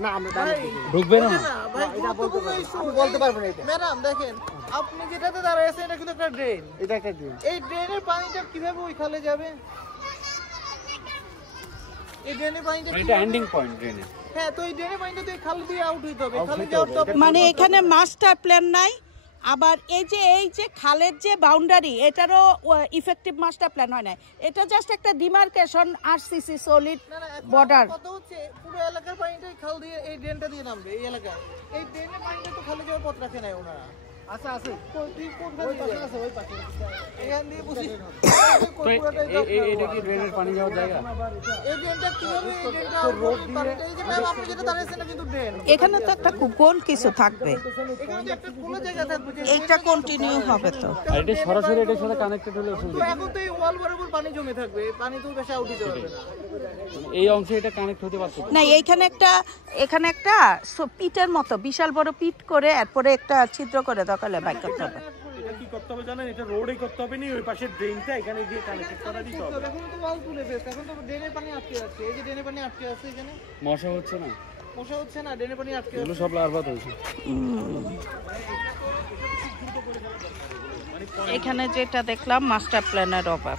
না আমরা ঢুকবে না ভাই এটা বলতে পারবো না এটা। ম্যাডাম দেখেন আপনি যেটাতে দাঁড়ায় আছেন এটা কিন্তু একটা ড্রেন। এটা একটা ড্রেন। এই ড্রেনের পানিটা কিভাবে ওই খালে যাবে? এই ড্রেনের পানিটা এটা এন্ডিং পয়েন্ট ড্রেনের। হ্যাঁ, তো এই ড্রেনের পানিটা তো এই খাল দিয়ে আউট হইতে হবে। খালে যাওয়ার তো মানে এখানে মাস্টার প্ল্যান নাই, আবার এই যে খালের যে বাউন্ডারি এটারও ইফেক্টিভ মাস্টার প্ল্যান হয় না। এটা জাস্ট একটা ডিমার্কেশন আরসিসি সলিড না, এখন বর্ডার। কথা হচ্ছে পুরো এলাকার পানিটা এই খাল দিয়ে এই ড্রেনটা দিয়ে নামবে এই এলাকায়। এই ড্রেনের পানিটা তো খালে যাওয়ার পথ রাখে নাই ওনারা। আচ্ছা আছে তুই কোন ওই পাশে আছে ওই পাশে। এখান দিয়ে বুঝি তো এটা কি ড্রেনের পানি যাওয়ার জায়গা? এই ড্রেনটা কিভাবে এই ড্রেনটা রোড পানিটা এই যে ম্যাম আপনি যেটা দাঁড়িয়েছেন না কিন্তু ড্রেন। এখানে তো একটা গোল কিছু থাকবে, এখানে তো একটা খোলা জায়গা থাকবে যে এইটা কন্টিনিউ হবে তো। আর এটা সরাসরি এটার সাথে কানেক্টেড হলে তো এখন তো এই ওয়াল বরাবর পানি জমে থাকবে, এই পানি তো বেশি আউট দিতে পারবে না। এই অংশে এটা কানেক্ট হতে পারছে না, এখানে একটা পিটের মতো বিশাল বড় পিট করে এরপরে একটা ছিদ্র করে দখলে বাইক করতে হবে। এটা কি করতে হবে জানেন? এটা রোডে করতে হবে না, ওই পাশে ড্রেনটা এখানে গিয়ে কানেক্ট করা দিতে হবে। এখন তো ওয়াল তুলে ফেলছে, এখন তো ড্রেনের পানি আটকে আছে। এই যে ড্রেনের পানি আটকে আছে এখানে মশা হচ্ছে না, মশা হচ্ছে না, ড্রেনের পানি আটকে এগুলো আছে। সব লার্ভা হয়েছে। এখানে যেটা দেখলাম মাস্টার প্ল্যানের অভাব।